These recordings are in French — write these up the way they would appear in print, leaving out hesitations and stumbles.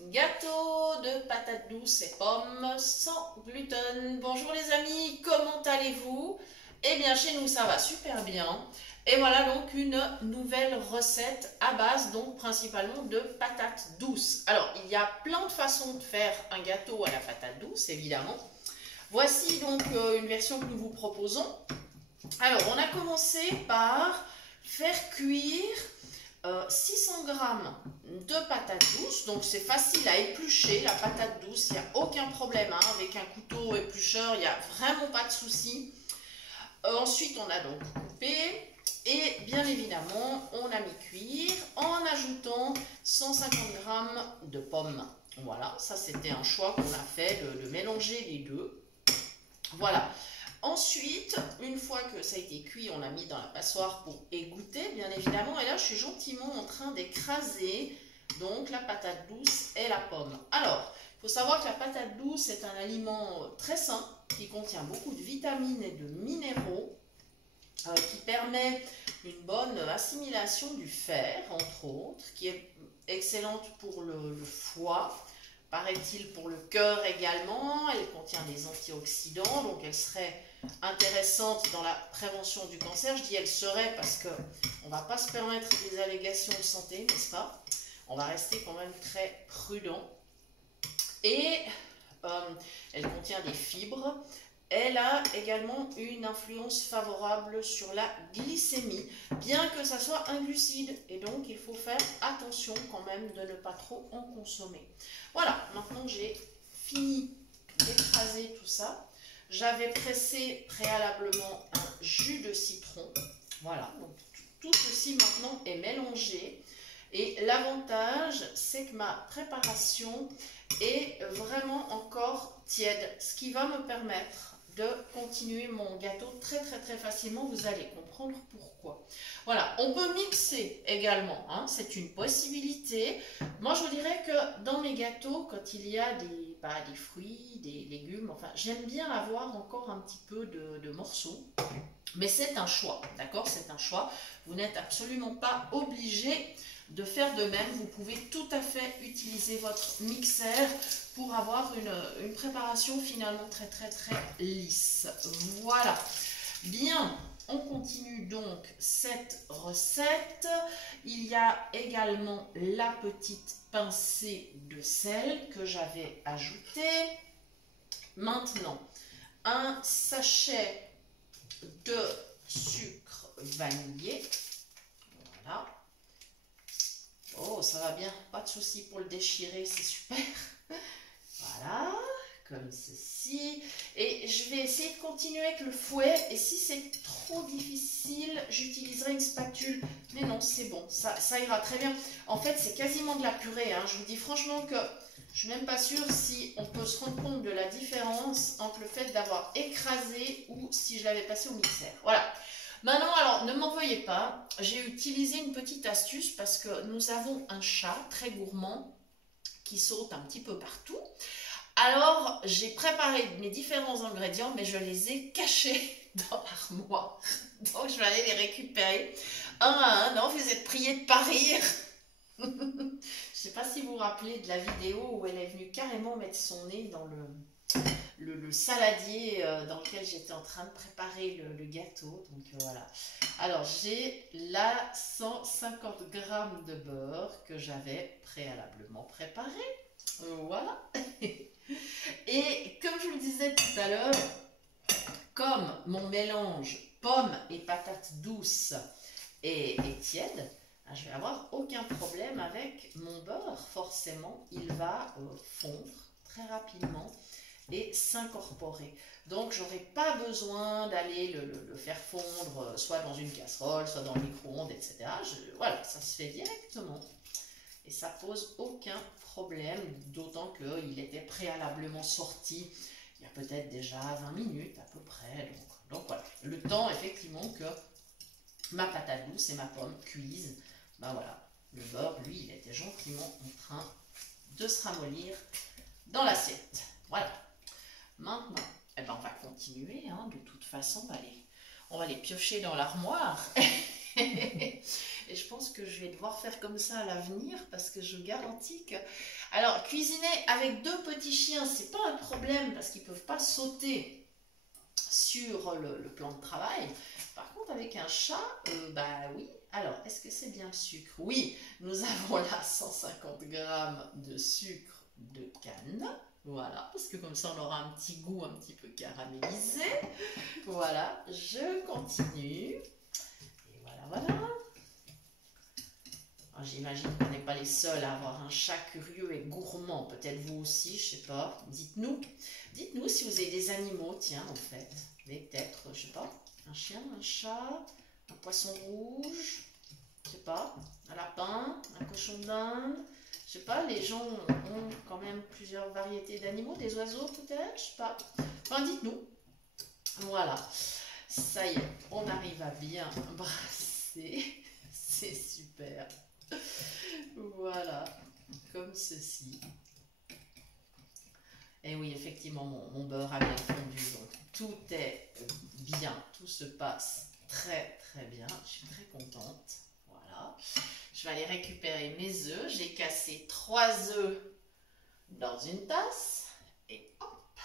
Gâteau de patates douces et pommes sans gluten. Bonjour les amis, comment allez-vous? Eh bien chez nous ça va super bien. Et voilà donc une nouvelle recette à base donc principalement de patates douces. Alors il y a plein de façons de faire un gâteau à la patate douce évidemment. Voici donc une version que nous vous proposons. Alors on a commencé par faire cuire 600 g de patates douces, donc c'est facile à éplucher la patate douce, il n'y a aucun problème hein, avec un couteau éplucheur, il n'y a vraiment pas de souci. Ensuite on a donc coupé et bien évidemment on a mis cuire en ajoutant 150 g de pommes. Voilà, ça c'était un choix qu'on a fait de mélanger les deux. Voilà. Ensuite, une fois que ça a été cuit, on l'a mis dans la passoire pour égoutter, bien évidemment. Et là, je suis gentiment en train d'écraser donc la patate douce et la pomme. Alors, il faut savoir que la patate douce est un aliment très sain qui contient beaucoup de vitamines et de minéraux, qui permet une bonne assimilation du fer, entre autres, qui est excellente pour le foie. Paraît-il pour le cœur également, elle contient des antioxydants, donc elle serait intéressante dans la prévention du cancer. Je dis elle serait parce qu'on ne va pas se permettre des allégations de santé, n'est-ce pas? On va rester quand même très prudent. Et elle contient des fibres. Elle a également une influence favorable sur la glycémie, bien que ça soit un glucide. Et donc, il faut faire attention quand même de ne pas trop en consommer. Voilà, maintenant j'ai fini d'écraser tout ça. J'avais pressé préalablement un jus de citron. Voilà, donc tout ceci maintenant est mélangé. Et l'avantage, c'est que ma préparation est vraiment encore tiède, ce qui va me permettre de continuer mon gâteau très facilement. Vous allez comprendre pourquoi. Voilà, on peut mixer également, hein, c'est une possibilité. Moi, je vous dirais que dans mes gâteaux, quand il y a des fruits, des légumes, enfin, j'aime bien avoir encore un petit peu de morceaux. Mais c'est un choix, d'accord? C'est un choix. Vous n'êtes absolument pas obligé de faire de même. Vous pouvez tout à fait utiliser votre mixeur pour avoir une préparation finalement très lisse. Voilà. Bien, on continue donc cette recette. Il y a également la petite pincée de sel que j'avais ajoutée. Maintenant, un sachet de sucre vanillé. Voilà. Oh, ça va bien, pas de souci pour le déchirer, c'est super. Voilà, comme ceci. Et je vais essayer de continuer avec le fouet. Et si c'est trop difficile, j'utiliserai une spatule. Mais non, c'est bon, ça ira très bien. En fait, c'est quasiment de la purée. Hein. Je vous dis franchement que je suis même pas sûre si on peut se rendre compte de la différence entre le fait d'avoir écrasé ou si je l'avais passé au mixeur. Voilà. Maintenant, alors, ne m'en veuillez pas, j'ai utilisé une petite astuce parce que nous avons un chat très gourmand qui saute un petit peu partout. Alors, j'ai préparé mes différents ingrédients, mais je les ai cachés dans l'armoire. Donc, je vais aller les récupérer un à un. Non, vous êtes priés de ne pas rire. Je ne sais pas si vous vous rappelez de la vidéo où elle est venue carrément mettre son nez dans le saladier dans lequel j'étais en train de préparer le gâteau. Donc voilà. Alors j'ai là 150 g de beurre que j'avais préalablement préparé. Voilà. Et comme je vous le disais tout à l'heure, comme mon mélange pommes et patates douces est tiède, je vais avoir aucun problème avec mon beurre. Forcément, il va fondre très rapidement et s'incorporer. Donc, j'aurai pas besoin d'aller le faire fondre soit dans une casserole, soit dans le micro-ondes, etc. Voilà, ça se fait directement. Et ça pose aucun problème, d'autant qu'il était préalablement sorti il y a peut-être déjà 20 minutes à peu près. Donc voilà, le temps effectivement que ma patate douce et ma pomme cuisent, ben voilà, le beurre, lui, il était gentiment en train de se ramollir dans l'assiette. Voilà. Maintenant, on va continuer, hein, de toute façon, on va les piocher dans l'armoire Et je pense que je vais devoir faire comme ça à l'avenir parce que je garantis que... Alors, cuisiner avec 2 petits chiens, c'est pas un problème parce qu'ils peuvent pas sauter sur le plan de travail. Par contre, avec un chat, bah oui. Alors, est-ce que c'est bien le sucre? Oui, nous avons là 150 grammes de sucre de canne. Voilà, parce que comme ça, on aura un petit goût un petit peu caramélisé. Voilà, je continue. Et voilà, voilà. J'imagine qu'on n'est pas les seuls à avoir un chat curieux et gourmand. Peut-être vous aussi, je sais pas. Dites-nous. Dites-nous si vous avez des animaux, tiens, en fait. Mais peut-être, je sais pas, un chien, un chat, un poisson rouge, je sais pas, un lapin, un cochon d'Inde. Je sais pas, les gens ont quand même plusieurs variétés d'animaux, des oiseaux peut-être, je sais pas. Enfin, dites-nous. Voilà. Ça y est, on arrive à bien brasser. C'est super. Voilà, comme ceci. Et oui, effectivement, mon beurre a bien fondu, donc tout est bien, tout se passe très très bien. Je suis très contente. Voilà. Je vais aller récupérer mes œufs. J'ai cassé 3 œufs dans une tasse. Et hop,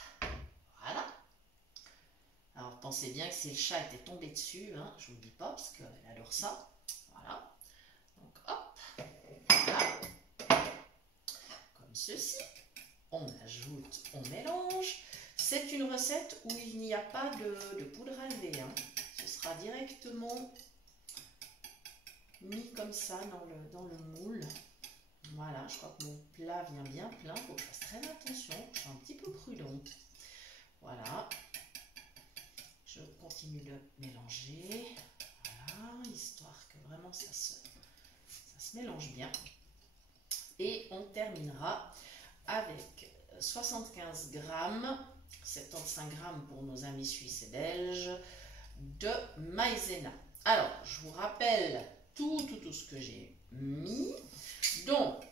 voilà. Alors pensez bien que si le chat était tombé dessus, hein, je vous le dis pas parce qu'elle adore ça. Voilà. Donc hop, voilà. Comme ceci. On ajoute, on mélange. C'est une recette où il n'y a pas de poudre à lever. Hein. Ce sera directement mis comme ça dans le moule. Voilà, je crois que mon plat vient bien plein. Il faut que je fasse très attention. Je suis un petit peu prudente. Voilà. Je continue de mélanger. Voilà, histoire que vraiment ça se mélange bien. Et on terminera avec 75 grammes, 75 grammes pour nos amis suisses et belges, de maïzena. Alors, je vous rappelle tout ce que j'ai mis. Donc,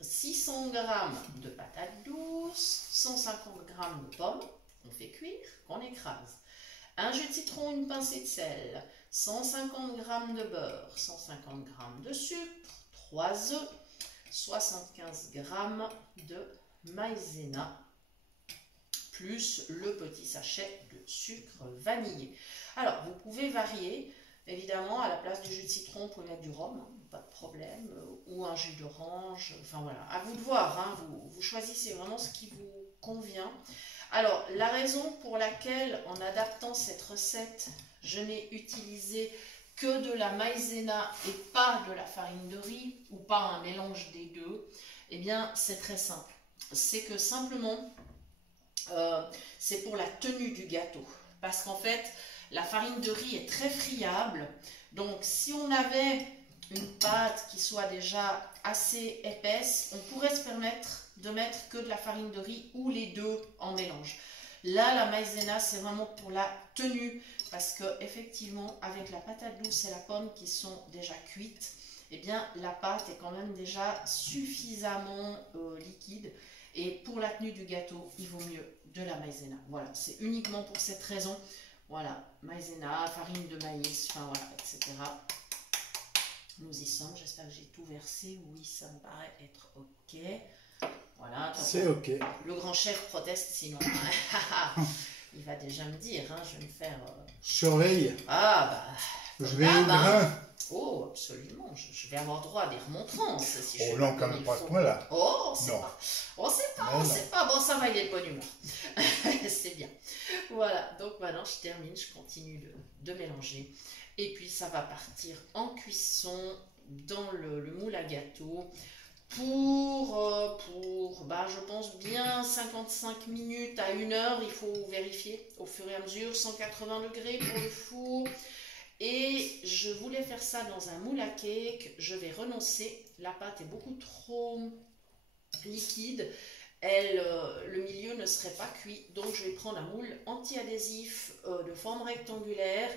600 grammes de patates douces, 150 grammes de pommes qu'on fait cuire, qu'on écrase. Un jus de citron, une pincée de sel, 150 grammes de beurre, 150 grammes de sucre, 3 œufs, 75 grammes de maïzena, plus le petit sachet de sucre vanillé. Alors, vous pouvez varier, évidemment, à la place du jus de citron, vous pouvez mettre du rhum, hein, pas de problème, ou un jus d'orange, enfin voilà, à vous de voir, hein, vous choisissez vraiment ce qui vous convient. Alors, la raison pour laquelle, en adaptant cette recette, je n'ai utilisé que de la maïzena et pas de la farine de riz, ou pas un mélange des deux, eh bien, c'est très simple. C'est que simplement, c'est pour la tenue du gâteau. Parce qu'en fait, la farine de riz est très friable. Donc, si on avait une pâte qui soit déjà assez épaisse, on pourrait se permettre de mettre que de la farine de riz ou les deux en mélange. Là, la maïzena, c'est vraiment pour la tenue. Parce que effectivement, avec la patate douce et la pomme qui sont déjà cuites, eh bien, la pâte est quand même déjà suffisamment liquide. Et pour la tenue du gâteau, il vaut mieux de la maïzena. Voilà, c'est uniquement pour cette raison. Voilà, maïzena, farine de maïs, enfin voilà, etc. Nous y sommes. J'espère que j'ai tout versé. Oui, ça me paraît être OK. Voilà. C'est OK. Le grand chef proteste sinon. Il va déjà me dire, hein, je vais me faire... Surveille. Ah, bah... Je vais au grain. Oh, absolument. Je vais avoir droit à des remontrances. Si Oh non, quand même pas ce point-là. Oh, on sait pas. On sait pas. Bon, ça va, il est de bonne humeur. C'est bien. Voilà, donc maintenant, je termine. Je continue de mélanger. Et puis, ça va partir en cuisson dans le moule à gâteau. Bah, je pense bien 55 minutes à 1 heure, il faut vérifier au fur et à mesure, 180 degrés pour le four. Et je voulais faire ça dans un moule à cake, je vais renoncer, la pâte est beaucoup trop liquide, le milieu ne serait pas cuit, donc je vais prendre un moule anti-adhésif de forme rectangulaire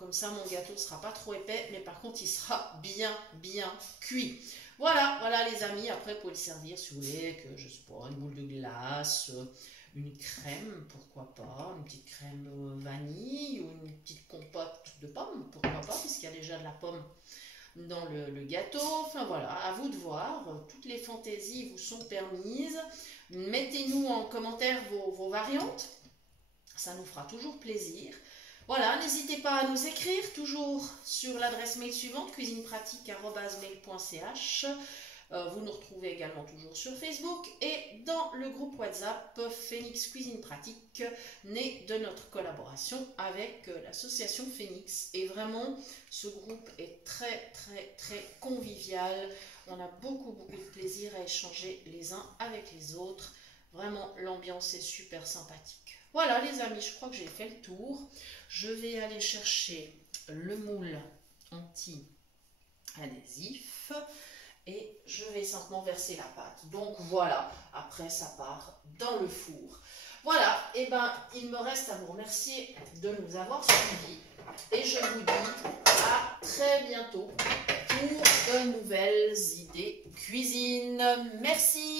Comme ça, mon gâteau ne sera pas trop épais, mais par contre, il sera bien cuit. Voilà les amis. Après, vous pouvez le servir si vous voulez, que je sais pas, une boule de glace, une crème, pourquoi pas, une petite crème vanille ou une petite compote de pommes, pourquoi pas, puisqu'il y a déjà de la pomme dans le gâteau. Enfin voilà, à vous de voir. Toutes les fantaisies vous sont permises. Mettez-nous en commentaire vos variantes. Ça nous fera toujours plaisir. Voilà, n'hésitez pas à nous écrire, toujours sur l'adresse mail suivante, cuisinepratique@mail.ch. Vous nous retrouvez également toujours sur Facebook et dans le groupe WhatsApp Phoenix Cuisine Pratique, né de notre collaboration avec l'association Phoenix. Et vraiment, ce groupe est très convivial. On a beaucoup de plaisir à échanger les uns avec les autres. Vraiment, l'ambiance est super sympathique. Voilà les amis, je crois que j'ai fait le tour. Je vais aller chercher le moule anti-adhésif et je vais simplement verser la pâte. Donc voilà, après ça part dans le four. Voilà, et ben il me reste à vous remercier de nous avoir suivis et je vous dis à très bientôt pour de nouvelles idées cuisine. Merci.